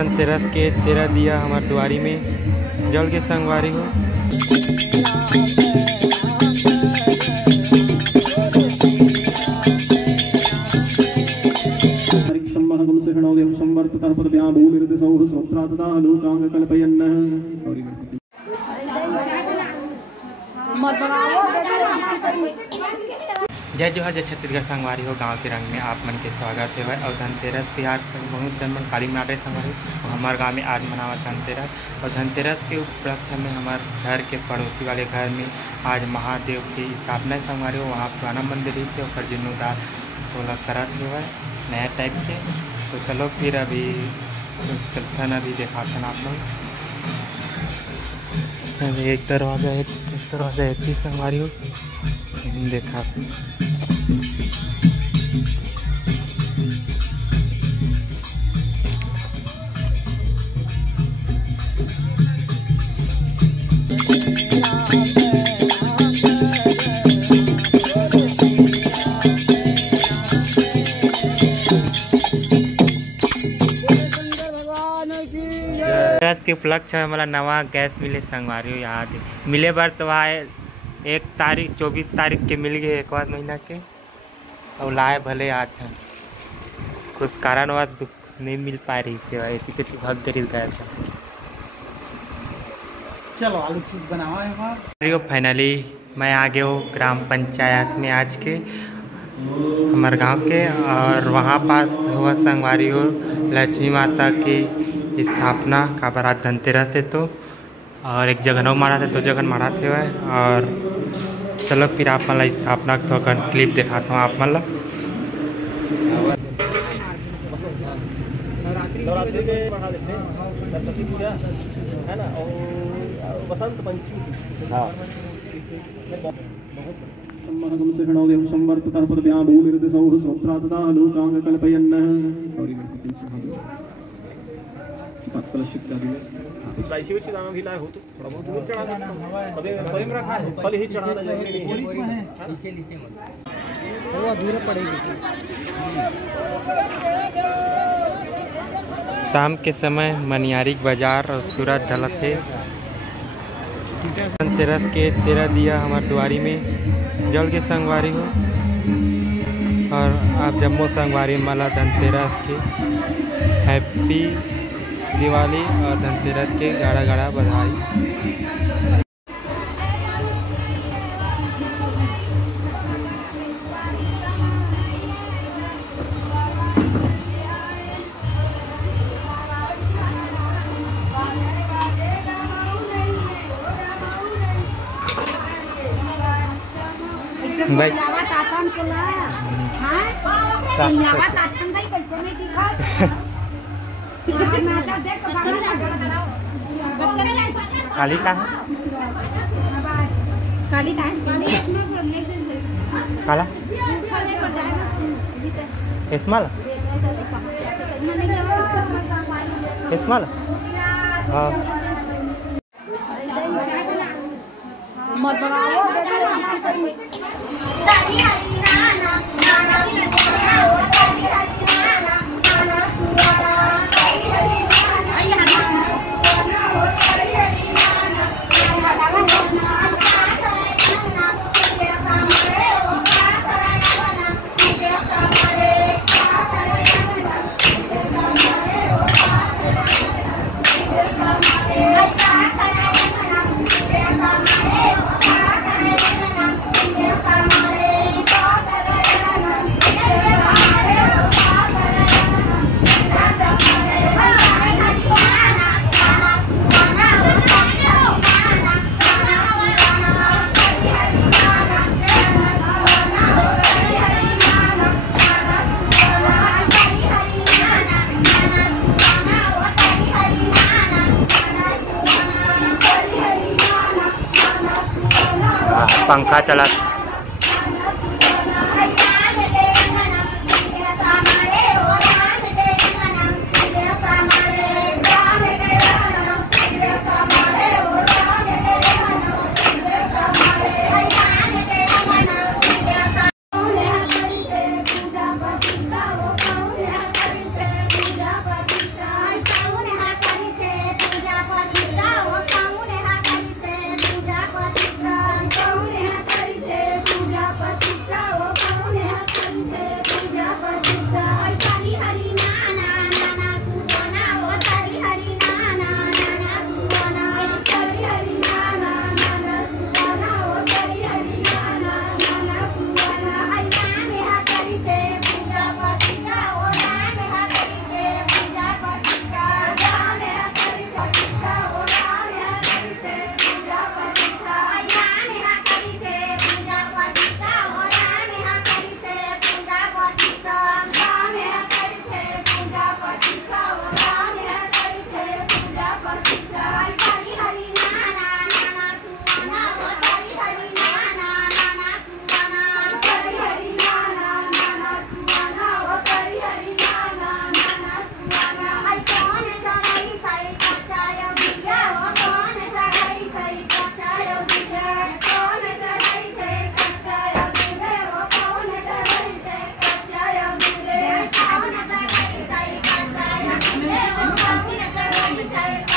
धनतेरस के तेरा दिया हमार दुआरी में जल के संगवारी हो। जय जोहर जय छत्तीसगढ़ संगवारी हो। गांव के रंग में आप मन के स्वागत है। और धनतेरस तिहार बहुत जन मन काली माटे संगवारी हमारे गांव में आज मनावा धनतेरस। और धनतेरस के उपलक्ष्य में हमारे घर के पड़ोसी वाले घर में आज महादेव की स्थापना संगवारी हो। वहाँ पुराना मंदिर ही और जीर्णोद्धार थोड़ा करत हुआ नया टाइप के। तो चलो फिर अभी चलते अभी दिखाते आप लोग। एक दरवाज़ा है, इस दरवाज़ा है संगवारी हो देखा। के उपलक्ष्य में मला नवा गैस मिले संगवारी हो। यहाँ मिले बार तो वहाँ 24 तारीख के मिल गए एक बार महीना के। और लाए भले आज कुछ कारणवश नहीं मिल पा रही सेवा इसी के भाग गरीब गया था। चलो आलू चिप्स बनावा है। फाइनली मैं आ गया हूँ ग्राम पंचायत में आज के हमारे गांव के। और वहाँ पास हुआ संगवारी हो लक्ष्मी माता की स्थापना का बारात धनतेरस से। तो और एक जगह मारा थे, 2 जगह मारा थे वह। और चलो फिर आप मतलब स्थापना तो क्लिप दिखाता हूँ आप मतलब। नवरात्रि के बढ़ा देते हैं, सरस्वती पूजा है ना, और बसंत पंचमी। हाँ दाना भी लाए हो तो थोड़ा बहुत दूर चढ़ा देना, रखा है फल ही चढ़ाना दूर पड़ेगी। शाम के समय मनियारी बाजार और सूरज ढलत है। धनतेरस के तेरा दिया हमारे दुआरी में जल के संगवारी हो। और आप जम्मू संगवारी माला धनतेरस की हैप्पी दिवाली और धनतेरस के गाड़ा गाड़ा बधाई। भाई काली का है, काली का है, काला स्मॉल स्मॉल। हाँ मत बनाओ। पंखा चला में